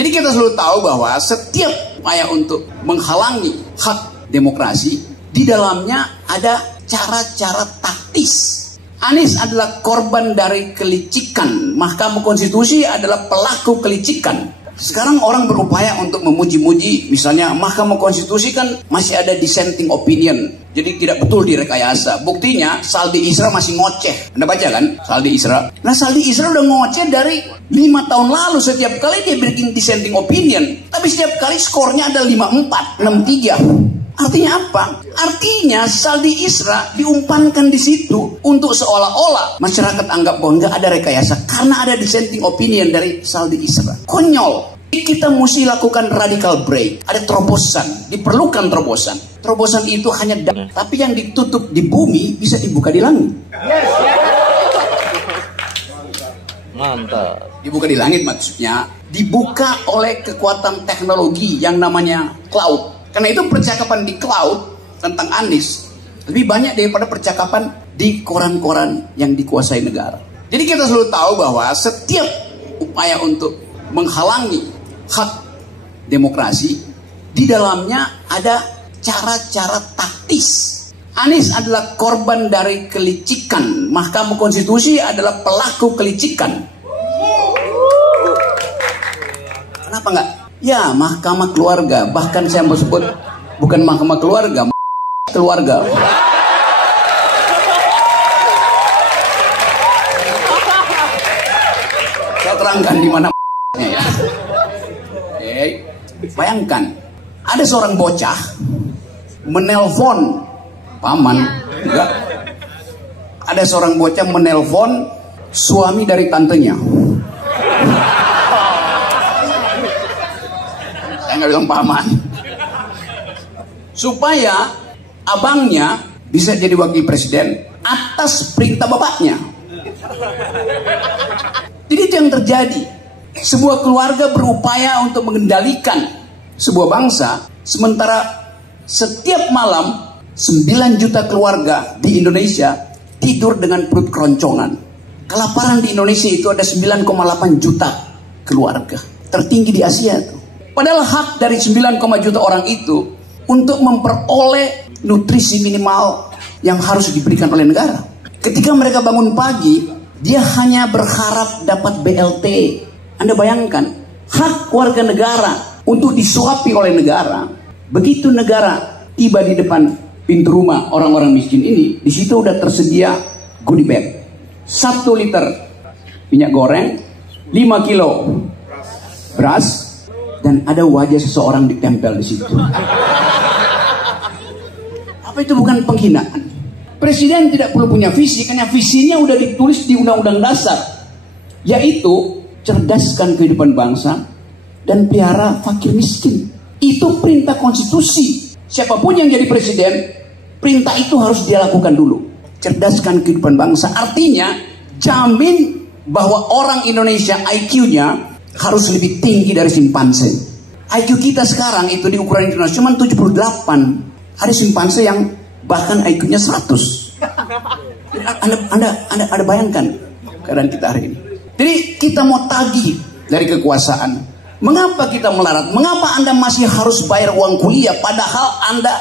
Jadi kita selalu tahu bahwa setiap upaya untuk menghalangi hak demokrasi, di dalamnya ada cara-cara taktis. Anies adalah korban dari kelicikan. Mahkamah Konstitusi adalah pelaku kelicikan. Sekarang orang berupaya untuk memuji-muji, misalnya Mahkamah Konstitusi kan masih ada dissenting opinion, jadi tidak betul direkayasa. Buktinya Saldi Isra masih ngoceh. Anda baca kan Saldi Isra? Nah, Saldi Isra udah ngoceh dari 5 tahun lalu. Setiap kali dia bikin dissenting opinion, tapi setiap kali skornya ada 5-4, 6-3. Artinya apa? Artinya Saldi Isra diumpankan di situ untuk seolah-olah masyarakat anggap bahwa nggak ada rekayasa karena ada dissenting opinion dari Saldi Isra. Konyol. Kita mesti lakukan radical break. Ada terobosan, diperlukan terobosan. Terobosan itu hanya tapi yang ditutup di bumi bisa dibuka di langit. Mantap. Dibuka di langit maksudnya dibuka oleh kekuatan teknologi yang namanya cloud. Karena itu percakapan di cloud tentang Anies lebih banyak daripada percakapan di koran-koran yang dikuasai negara. Jadi kita selalu tahu bahwa setiap upaya untuk menghalangi hak demokrasi, di dalamnya ada cara-cara taktis. Anies adalah korban dari kelicikan. Mahkamah Konstitusi adalah pelaku kelicikan. Kenapa enggak? Ya, mahkamah keluarga. Bahkan saya mau sebut bukan mahkamah keluarga, keluarga. Saya terangkan di mana ya. Bayangkan, ada seorang bocah menelpon paman, enggak. Ada seorang bocah menelpon suami dari tantenya. Saya nggak bilang paman. Supaya abangnya bisa jadi wakil presiden atas perintah bapaknya. Jadi itu yang terjadi. Sebuah keluarga berupaya untuk mengendalikan sebuah bangsa, sementara setiap malam 9 juta keluarga di Indonesia tidur dengan perut keroncongan. Kelaparan di Indonesia itu ada 9,8 juta keluarga, tertinggi di Asia itu. Padahal hak dari 9, juta orang itu untuk memperoleh nutrisi minimal yang harus diberikan oleh negara. Ketika mereka bangun pagi, dia hanya berharap dapat BLT. Anda bayangkan, hak warga negara untuk disuapi oleh negara. Begitu negara tiba di depan pintu rumah orang-orang miskin ini, di situ udah tersedia goodie bag. 1 liter minyak goreng, 5 kilo beras, dan ada wajah seseorang ditempel di situ. Apa itu bukan penghinaan? Presiden tidak perlu punya visi, karena visinya udah ditulis di Undang-Undang Dasar, yaitu cerdaskan kehidupan bangsa dan pelihara fakir miskin. Itu perintah konstitusi. Siapapun yang jadi presiden, perintah itu harus dia lakukan dulu. Cerdaskan kehidupan bangsa artinya jamin bahwa orang Indonesia IQ-nya harus lebih tinggi dari simpanse. IQ kita sekarang itu di ukuran internasional cuma 78. Ada simpanse yang bahkan IQ-nya 100. Anda bayangkan keadaan kita hari ini. Jadi kita mau tagih dari kekuasaan. Mengapa kita melarat? Mengapa Anda masih harus bayar uang kuliah padahal Anda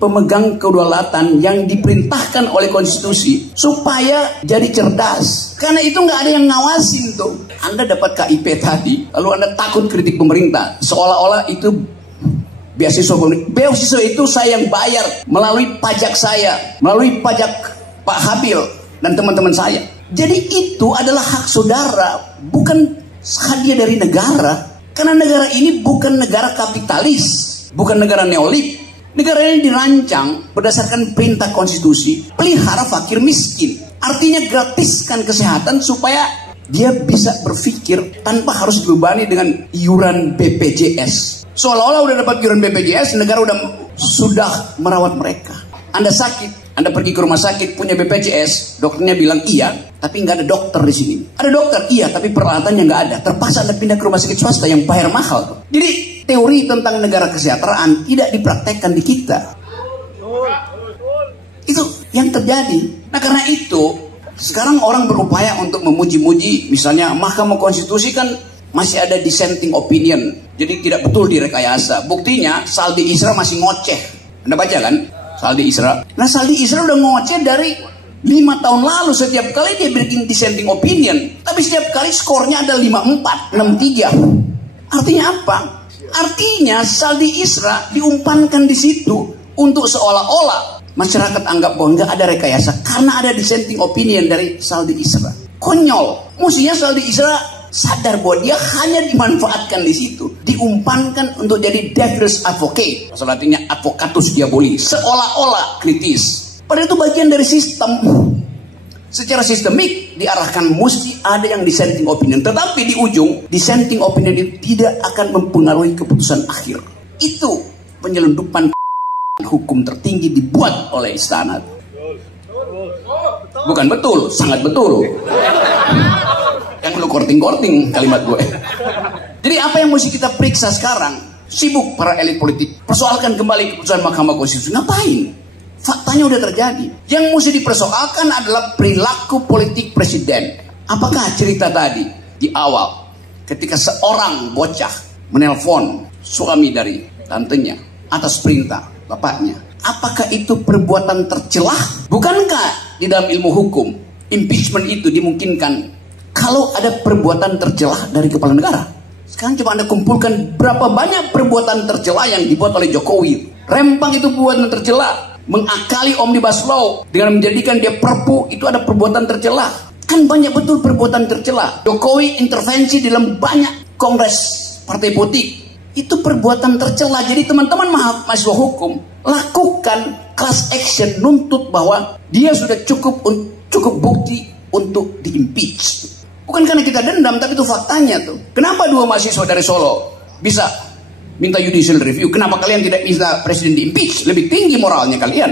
pemegang kedaulatan yang diperintahkan oleh konstitusi supaya jadi cerdas? Karena itu nggak ada yang ngawasin tuh. Anda dapat KIP tadi, lalu Anda takut kritik pemerintah, seolah-olah itu beasiswa. Beasiswa itu saya yang bayar melalui pajak saya, melalui pajak Pak Habil dan teman-teman saya. Jadi itu adalah hak saudara, bukan hadiah dari negara. Karena negara ini bukan negara kapitalis, bukan negara neolib. Negara ini dirancang berdasarkan perintah konstitusi, pelihara fakir miskin. Artinya gratiskan kesehatan supaya dia bisa berpikir tanpa harus dibebani dengan iuran BPJS. Seolah-olah udah dapat iuran BPJS, negara sudah merawat mereka. Anda sakit, Anda pergi ke rumah sakit punya BPJS, dokternya bilang iya, tapi nggak ada dokter di sini. Ada dokter, iya, tapi peralatannya nggak ada. Terpaksa Anda pindah ke rumah sakit swasta yang bayar mahal. Jadi teori tentang negara kesejahteraan tidak dipraktekkan di kita. Itu yang terjadi. Nah karena itu sekarang orang berupaya untuk memuji-muji, misalnya Mahkamah Konstitusi kan masih ada dissenting opinion. Jadi tidak betul direkayasa. Buktinya Saldi Isra masih ngoceh. Anda baca kan? Saldi Isra. Nah, Saldi Isra udah ngoceh dari 5 tahun lalu. Setiap kali dia bikin dissenting opinion, tapi setiap kali skornya ada 5-4, 6-3. Artinya apa? Artinya Saldi Isra diumpankan di situ untuk seolah-olah masyarakat anggap bahwa nggak ada rekayasa karena ada dissenting opinion dari Saldi Isra. Konyol. Mestinya Saldi Isra sadar bahwa dia hanya dimanfaatkan di situ, diumpankan untuk jadi devil's advocate. Maksud artinya advocatus diaboli, seolah-olah kritis. Padahal itu bagian dari sistem. Secara sistemik diarahkan mesti ada yang dissenting opinion. Tetapi di ujung dissenting opinion itu tidak akan mempengaruhi keputusan akhir. Itu penyelundupan hukum tertinggi dibuat oleh istana. Bukan betul, sangat betul. Yang lu korting-korting kalimat gue. Jadi apa yang mesti kita periksa sekarang? Sibuk para elit politik persoalkan kembali keputusan Mahkamah Konstitusi. Ngapain? Faktanya udah terjadi. Yang mesti dipersoalkan adalah perilaku politik presiden. Apakah cerita tadi di awal ketika seorang bocah menelpon suami dari tantenya atas perintah bapaknya, apakah itu perbuatan tercelah? Bukankah di dalam ilmu hukum impeachment itu dimungkinkan kalau ada perbuatan tercelah dari kepala negara? Sekarang coba Anda kumpulkan berapa banyak perbuatan tercelah yang dibuat oleh Jokowi. Rempang itu perbuatan tercelah. Mengakali omnibus law dengan menjadikan dia perpu, itu ada perbuatan tercela. Kan banyak betul perbuatan tercela. Jokowi intervensi dalam banyak kongres partai politik, itu perbuatan tercela. Jadi teman-teman mahasiswa hukum, lakukan class action, nuntut bahwa dia sudah cukup bukti untuk diimpeach. Bukan karena kita dendam, tapi itu faktanya tuh. Kenapa 2 mahasiswa dari Solo bisa minta judicial review? Kenapa kalian tidak bisa presiden diimpeach? Lebih tinggi moralnya kalian.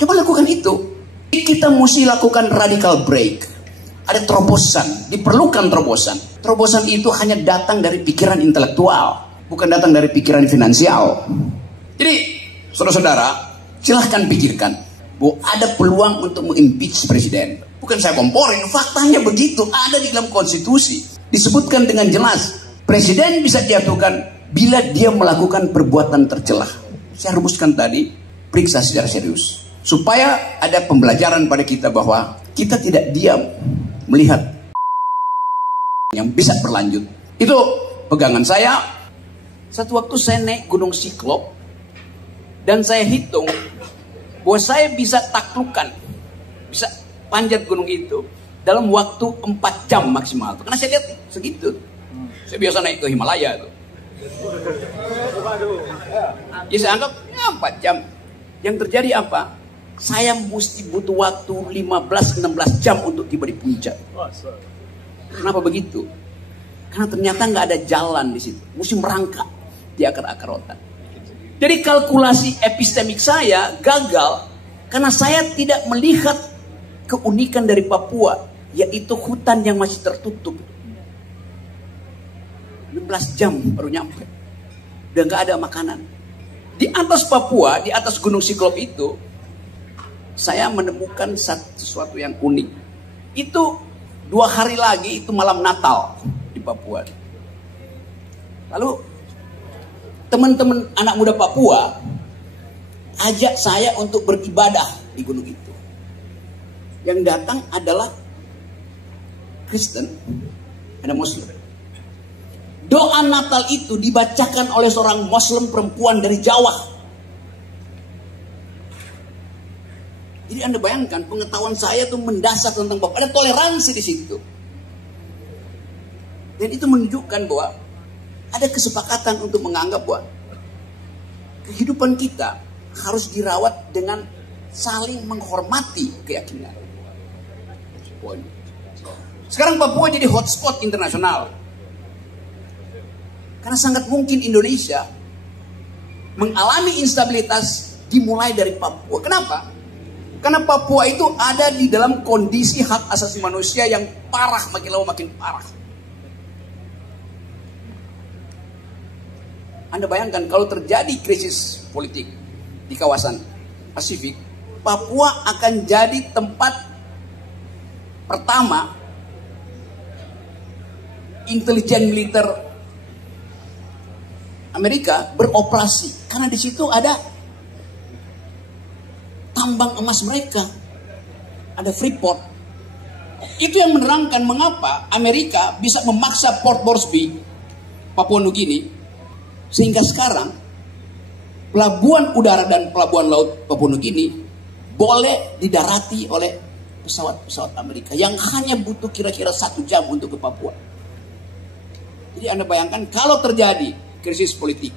Coba lakukan itu. Kita mesti lakukan radical break. Ada terobosan, diperlukan terobosan. Terobosan itu hanya datang dari pikiran intelektual, bukan datang dari pikiran finansial. Jadi, saudara-saudara, silahkan pikirkan bahwa ada peluang untuk mengimpeach presiden. Bukan saya komporin, faktanya begitu, ada di dalam konstitusi. Disebutkan dengan jelas, presiden bisa dijatuhkan bila dia melakukan perbuatan tercelah. Saya rumuskan tadi, periksa secara serius. Supaya ada pembelajaran pada kita bahwa kita tidak diam melihat yang bisa berlanjut. Itu pegangan saya. Satu waktu saya naik Gunung Siklop, dan saya hitung bahwa saya bisa taklukkan, bisa panjat gunung itu dalam waktu 4 jam maksimal. Karena saya lihat segitu. Saya biasa naik ke Himalaya tuh. Ya saya anggap 4 jam. Yang terjadi apa? Saya mesti butuh waktu 15-16 jam untuk tiba di puncak. Kenapa begitu? Karena ternyata nggak ada jalan di situ. Mesti merangkak di akar-akar rotan. Jadi kalkulasi epistemik saya gagal karena saya tidak melihat keunikan dari Papua, yaitu hutan yang masih tertutup. 16 jam baru nyampe. Udah gak ada makanan. Di atas Papua, di atas Gunung Siklop itu, saya menemukan sesuatu yang unik. Itu 2 hari lagi, itu malam Natal di Papua. Lalu teman-teman anak muda Papua ajak saya untuk beribadah di gunung itu. Yang datang adalah Kristen, ada Muslim. Doa Natal itu dibacakan oleh seorang Muslim perempuan dari Jawa. Jadi Anda bayangkan pengetahuan saya itu mendasar tentang Bapak. Ada toleransi di situ. Dan itu menunjukkan bahwa ada kesepakatan untuk menganggap bahwa kehidupan kita harus dirawat dengan saling menghormati keyakinan. Sekarang Papua jadi hotspot internasional. Karena sangat mungkin Indonesia mengalami instabilitas dimulai dari Papua. Kenapa? Karena Papua itu ada di dalam kondisi hak asasi manusia yang parah, makin lama makin parah. Anda bayangkan kalau terjadi krisis politik di kawasan Pasifik, Papua akan jadi tempat pertama intelijen militer Amerika beroperasi karena di situ ada tambang emas mereka, ada Freeport. Itu yang menerangkan mengapa Amerika bisa memaksa Port Moresby, Papua Nugini, sehingga sekarang pelabuhan udara dan pelabuhan laut Papua Nugini boleh didarati oleh pesawat-pesawat Amerika yang hanya butuh kira-kira 1 jam untuk ke Papua. Jadi Anda bayangkan kalau terjadi krisis politik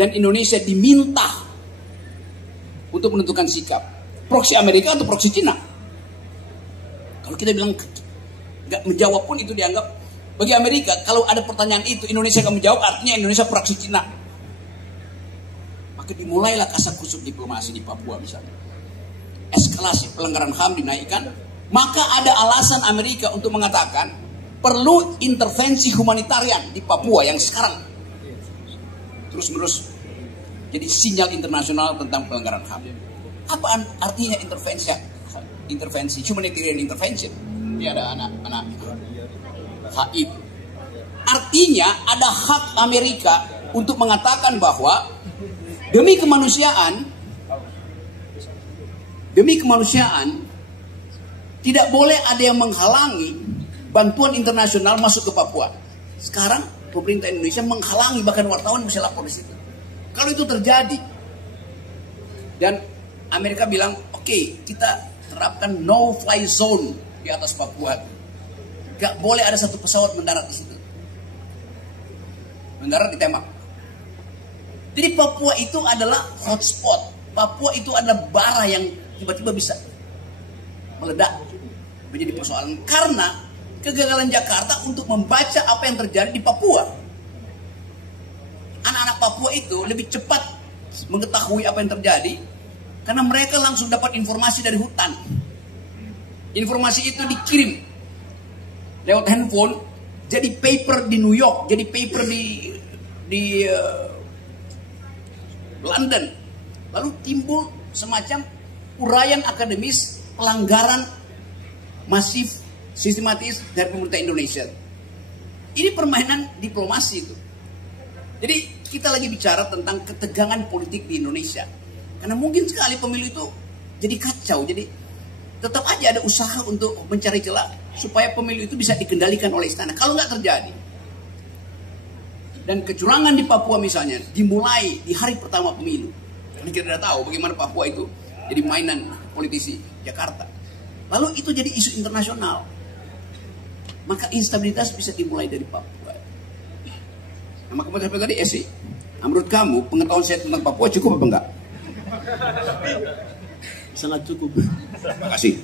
dan Indonesia diminta untuk menentukan sikap, proksi Amerika atau proksi Cina. Kalau kita bilang nggak menjawab pun itu dianggap, bagi Amerika kalau ada pertanyaan itu Indonesia nggak menjawab artinya Indonesia proksi Cina. Maka dimulailah kasak-kusuk diplomasi di Papua misalnya. Eskalasi pelanggaran HAM dinaikkan, maka ada alasan Amerika untuk mengatakan perlu intervensi humanitarian di Papua yang sekarang terus-menerus jadi sinyal internasional tentang pelanggaran HAM. Apa artinya intervensi humanitarian intervention? Ini ada anak-anak HI. Artinya ada hak Amerika untuk mengatakan bahwa demi kemanusiaan tidak boleh ada yang menghalangi bantuan internasional masuk ke Papua. Sekarang pemerintah Indonesia menghalangi, bahkan wartawan bisa lapor di situ. Kalau itu terjadi dan Amerika bilang, oke, kita terapkan no-fly zone di atas Papua, gak boleh ada satu pesawat mendarat di situ, mendarat ditembak. Jadi Papua itu adalah hotspot. Papua itu adalah bara yang tiba-tiba bisa meledak menjadi persoalan karena kegagalan Jakarta untuk membaca apa yang terjadi di Papua. Anak-anak Papua itu lebih cepat mengetahui apa yang terjadi karena mereka langsung dapat informasi dari hutan. Informasi itu dikirim lewat handphone, jadi paper di New York, jadi paper di London. Lalu timbul semacam uraian akademis pelanggaran masif sistematis dari pemerintah Indonesia. Ini permainan diplomasi itu. Jadi kita lagi bicara tentang ketegangan politik di Indonesia. Karena mungkin sekali pemilu itu jadi kacau. Jadi tetap aja ada usaha untuk mencari celah supaya pemilu itu bisa dikendalikan oleh istana. Kalau nggak terjadi. Dan kecurangan di Papua misalnya dimulai di hari pertama pemilu. Karena kita tidak tahu bagaimana Papua itu jadi mainan politisi Jakarta. Lalu itu jadi isu internasional. Maka instabilitas bisa dimulai dari Papua. Nah, maka tadi Esi, menurut kamu pengetahuan saya tentang Papua cukup apa enggak? Sangat cukup. Terima kasih.